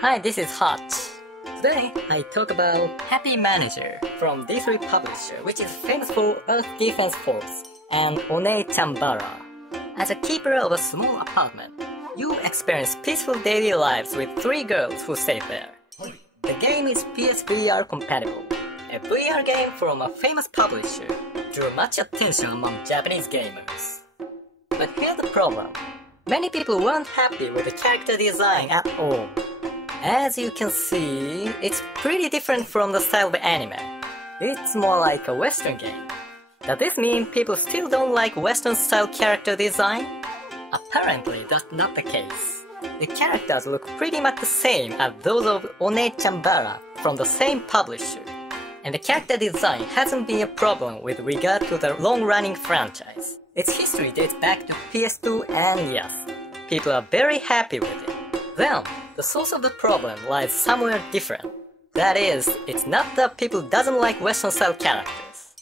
Hi, this is Hutch. Today, I talk about Happy Manager from D3 Publisher, which is famous for Earth Defense Force and One-chan-bara. As a keeper of a small apartment, you experience peaceful daily lives with 3 girls who stay there. The game is PSVR compatible. A VR game from a famous publisher drew much attention among Japanese gamers. But here's the problem. Many people weren't happy with the character design at all. As you can see, it's pretty different from the style of the anime. It's more like a Western game. Does this mean people still don't like Western-style character design? Apparently, that's not the case. The characters look pretty much the same as those of One-chan-bara from the same publisher. And the character design hasn't been a problem with regard to the long-running franchise. Its history dates back to PS2 and yes, people are very happy with it. Then, the source of the problem lies somewhere different. That is, it's not that people doesn't like Western-style characters.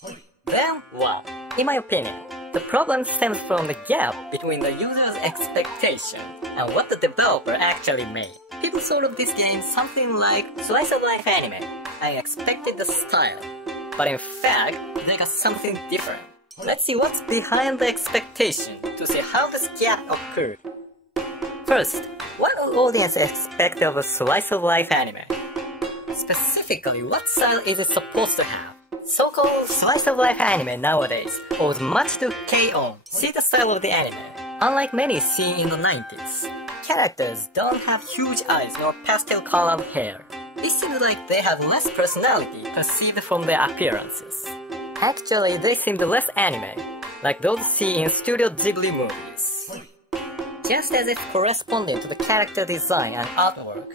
Then, well, in my opinion, the problem stems from the gap between the user's expectation and what the developer actually made. People thought of this game something like slice-of-life anime. I expected the style, but in fact, they got something different. Let's see what's behind the expectation to see how this gap occurred. First, what do audiences expect of a slice-of-life anime? Specifically, what style is it supposed to have? So-called slice-of-life anime nowadays owes much to K-On! See the style of the anime. Unlike many seen in the 90s, characters don't have huge eyes nor pastel-colored hair. It seems like they have less personality perceived from their appearances. Actually, they seem less anime, like those seen in Studio Ghibli movies. Just as if corresponding to the character design and artwork,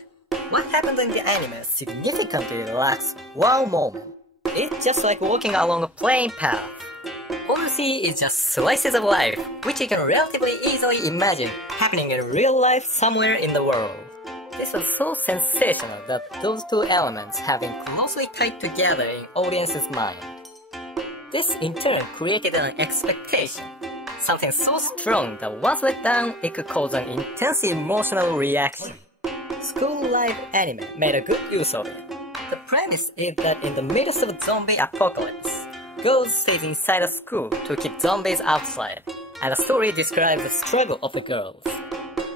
what happened in the anime significantly lacks wow moment. It's just like walking along a plain path. All you see is just slices of life, which you can relatively easily imagine happening in real life somewhere in the world. This was so sensational that those two elements have been closely tied together in audience's mind. This in turn created an expectation, something so strong that once let down, it could cause an intense emotional reaction. School live anime made a good use of it. The premise is that in the midst of a zombie apocalypse, girls stay inside a school to keep zombies outside, and the story describes the struggle of the girls.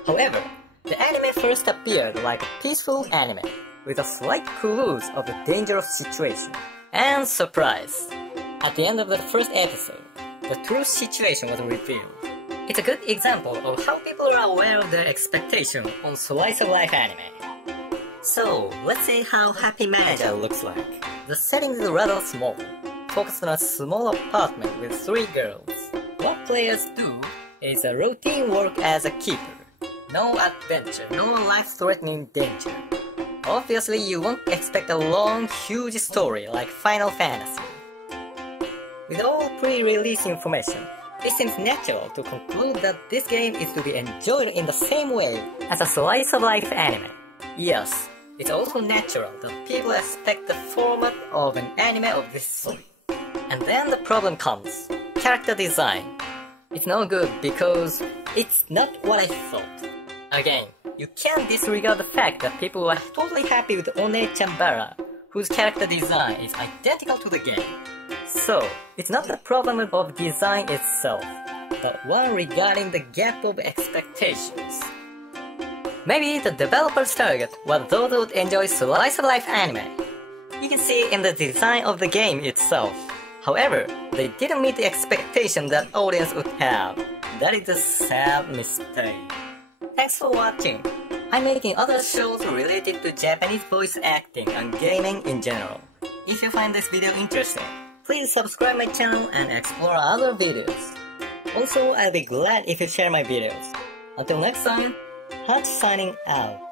However, the anime first appeared like a peaceful anime, with a slight clues of the dangerous situation. And surprise! At the end of the first episode, the true situation was revealed. It's a good example of how people are aware of their expectation on slice-of-life anime. So, let's see how Happy Manager looks like. The setting is rather small, focused on a small apartment with 3 girls. What players do is a routine work as a keeper. No adventure, no life-threatening danger. Obviously, you won't expect a long, huge story like Final Fantasy. With all pre-release information, it seems natural to conclude that this game is to be enjoyed in the same way as a slice-of-life anime. Yes, it's also natural that people expect the format of an anime of this sort. And then the problem comes. Character design. It's no good because it's not what I thought. Again, you can't disregard the fact that people were totally happy with One-chan-bara, whose character design is identical to the game. So, it's not the problem of design itself, but one regarding the gap of expectations. Maybe the developer's target was those who enjoy slice-of-life anime. You can see in the design of the game itself. However, they didn't meet the expectation that audience would have. That is a sad mistake. Thanks for watching. I'm making other shows related to Japanese voice acting and gaming in general. If you find this video interesting, please subscribe my channel and explore other videos. Also, I'll be glad if you share my videos. Until next time, Hutch signing out.